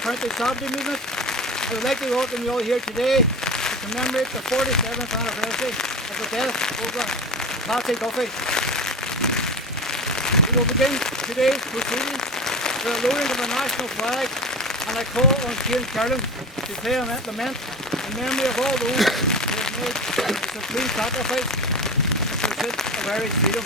County Sovereignty Movement. I would like to welcome you all here today to commemorate the 47th anniversary of the death of Oglach Patsy Duffy. We will begin today's proceedings with a lowering of the national flag, and I call on James Carlin to pay a lament in memory of all those who have made the supreme sacrifice in pursuit of Irish freedom.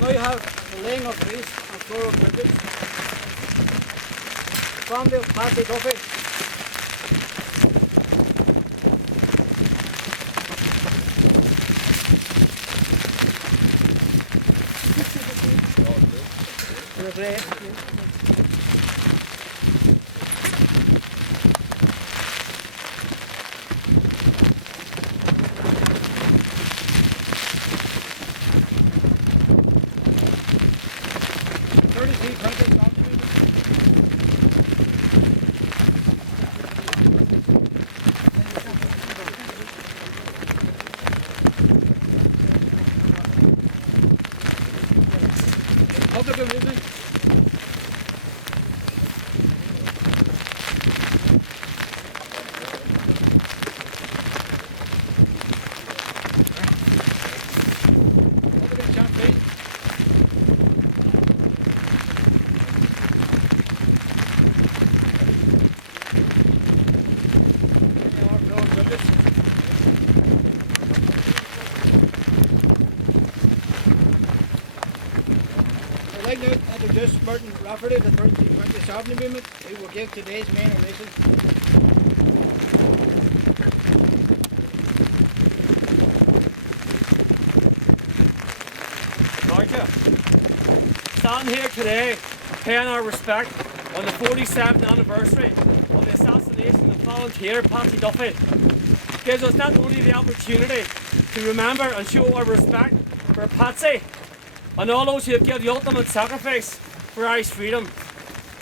Now you have the laying of wreaths and floral tributes. Family of Patsy Duffy. Public amusement. Public champagne. I'd like to introduce Martin Rafferty, the 1320 Sovereignty Movement, who will give today's main oration. Thank you. Standing here today, paying our respect on the 47th anniversary of the assassination of volunteer Patsy Duffy, gives us not only the opportunity to remember and show our respect for Patsy and all those who have given the ultimate sacrifice for Irish freedom,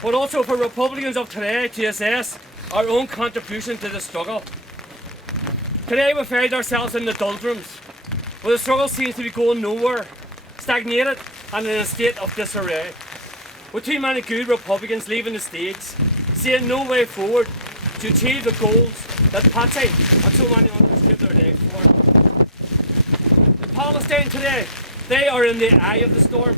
but also for Republicans of today to assess our own contribution to the struggle. Today we find ourselves in the doldrums, where the struggle seems to be going nowhere, stagnated and in a state of disarray, with too many good Republicans leaving the stage, seeing no way forward to achieve the goals that Patsy and so many others give their lives for. In Palestine today, they are in the eye of the storm.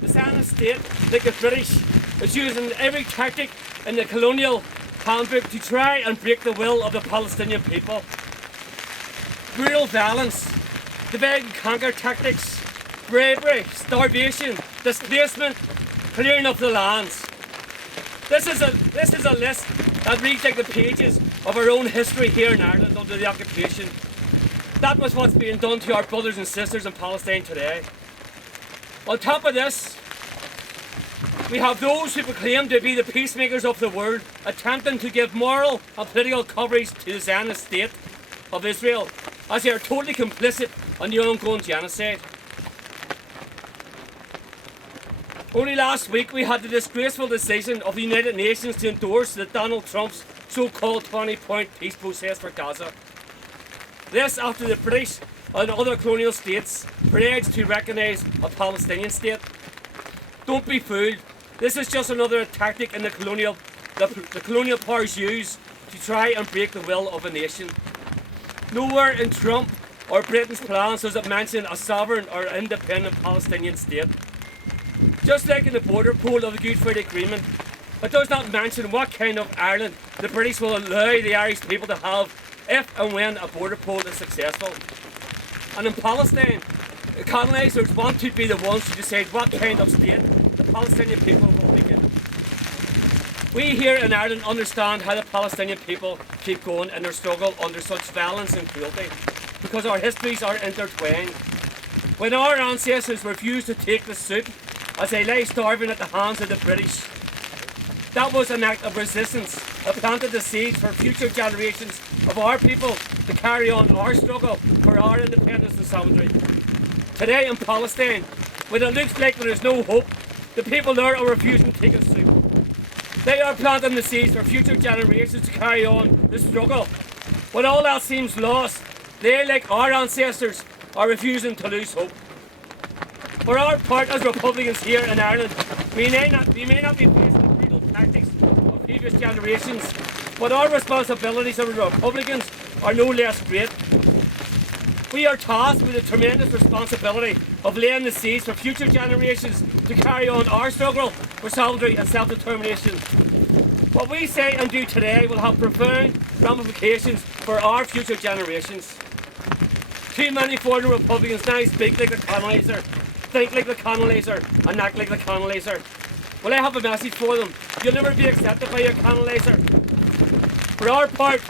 The Zionist state, like the British, is using every tactic in the colonial handbook to try and break the will of the Palestinian people. Brutal violence, divide and conquer tactics, bravery, starvation, displacement, clearing of the lands. This is a list that reads like the pages of our own history here in Ireland under the occupation. That was what's being done to our brothers and sisters in Palestine today. On top of this, we have those who proclaim to be the peacemakers of the world, attempting to give moral and political coverage to the Zionist state of Israel, as they are totally complicit in the ongoing genocide. Only last week we had the disgraceful decision of the United Nations to endorse Donald Trump's so-called 20-point peace process for Gaza. This after the British and other colonial states pledged to recognise a Palestinian state. Don't be fooled. This is just another tactic in the colonial powers use to try and break the will of a nation. Nowhere in Trump or Britain's plans does it mention a sovereign or independent Palestinian state. Just like in the border poll of the Good Friday Agreement, it does not mention what kind of Ireland the British will allow the Irish people to have if and when a border poll is successful. And in Palestine, the colonisers want to be the ones to decide what kind of state the Palestinian people will live in. We here in Ireland understand how the Palestinian people keep going in their struggle under such violence and cruelty, because our histories are intertwined. When our ancestors refused to take the soup as they lay starving at the hands of the British, that was an act of resistance that planted the seeds for future generations of our people to carry on our struggle for our independence and sovereignty. Today in Palestine, when it looks like there is no hope, the people there are refusing to take a soup. They are planting the seeds for future generations to carry on the struggle. When all else seems lost, they, like our ancestors, are refusing to lose hope. For our part as Republicans here in Ireland, we may not be facing the brutal tactics of previous generations, but our responsibilities as Republicans are no less great. We are tasked with the tremendous responsibility of laying the seeds for future generations to carry on our struggle for sovereignty and self-determination. What we say and do today will have profound ramifications for our future generations. Too many foreign Republicans now speak like the coloniser, think like the coloniser, and act like the coloniser. Well, I have a message for them. You'll never be accepted by your coloniser. For our part,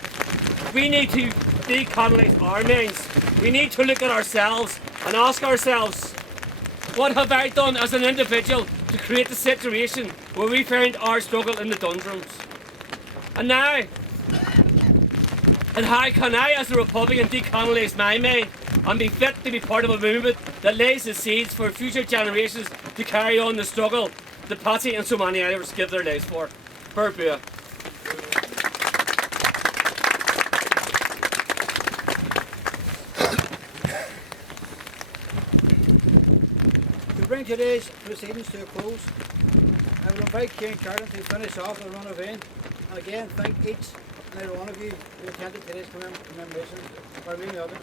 we need to decolonise our minds. We need to look at ourselves and ask ourselves, what have I done as an individual to create the situation where we found our struggle in the doldrums? And now, and how can I as a Republican decolonise my mind and be fit to be part of a movement that lays the seeds for future generations to carry on the struggle that Patsy and so many others give their lives for? Burbua. To bring today's proceedings to a close, I will invite Cian Carlin to finish off the run of in, and again thank each and every one of you who attended today's commemoration, or many others.